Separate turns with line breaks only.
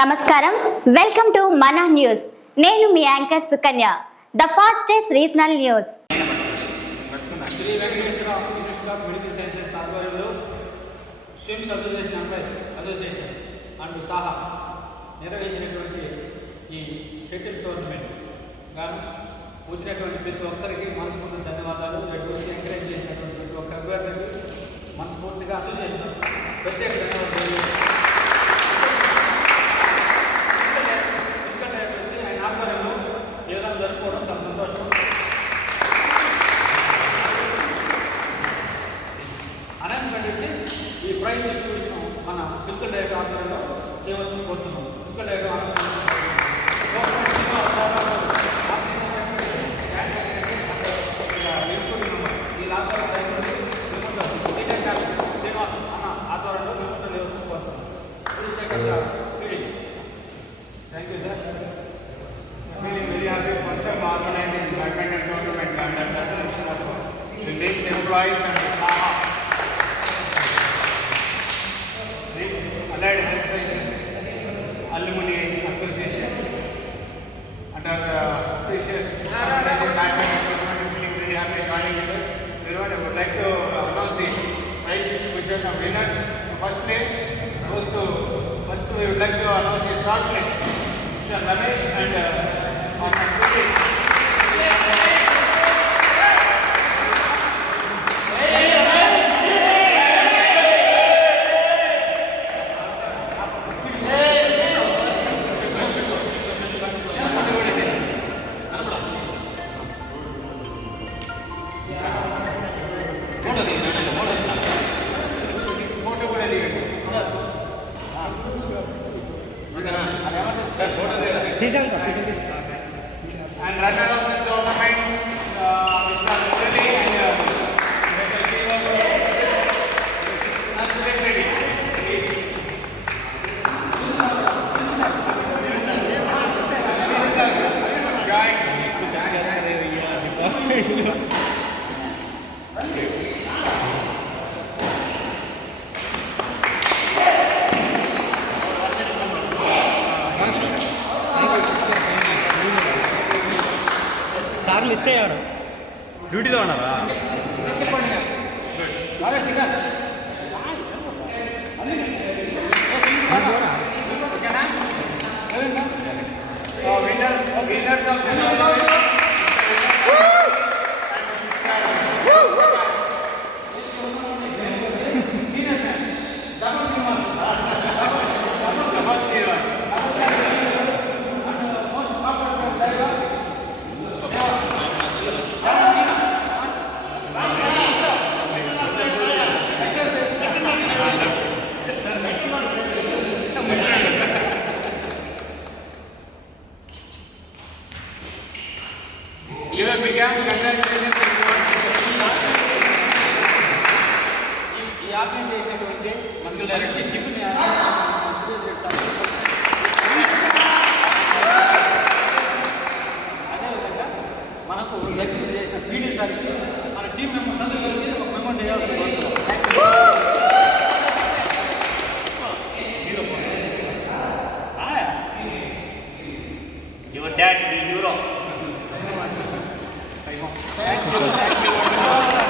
నమస్కారం. Welcome to మన news. నేను మీ anchor Sukanya. The fastest regional news.
And Saha నిర్వహించినటువంటి ఈ షటిల్ టోర్నమెంట్ గాను వచ్చినటువంటి ప్రతి ఒక్కరికి మనస్ఫూర్తి ధన్యవాదాలు వచ్చి ఎంకరేజ్ చేసినటువంటి ప్రతి ఒక్క అభ్యర్థికి మనస్ఫూర్తిగా అసోసియేషన్ ప్రత్యేక ధన్యవాదాలు ఫిజికల్ డైరెక్టర్ వచ్చి ఆయన ఆధ్వర్యంలో ఈ విధంగా జరుపుకోవడం చాలా సంతోషం. అనౌన్స్మెంట్ ఇచ్చి ఈ ప్రైజ్ డిస్ట్రిబ్యూషన్ మన ఫిజికల్ డైరెక్టర్ ఆధ్వర్యంలో చేయవలసిన కోరుతున్నాం. ఫిజికల్ డైరెక్టర్ ఆధ్వర్యంలో
employees and Saha. Six Allied Health Sciences Alumni Association under the spacious tournament. Feeling very happy joining us. Everyone, I would like to announce the prize distribution of winners. The First place goes to, first we would like to announce the third place. Mr. Ramesh and And runner of the sir miss అయ్యారు డ్యూటీలో ఉన్నారా? అరే singer Give a
big hand. Congratulations. ఈ ఆజ్ఞ
చేసినటువంటి మనకి
direct జిమ్ని అదేవిధంగా మనకు లెగ్ చేసిన మన టీం మెంబర్స్ అందరూ కలిసి ఒక
మెమోర్ చేయాల్సి Your dad be hero. 그래서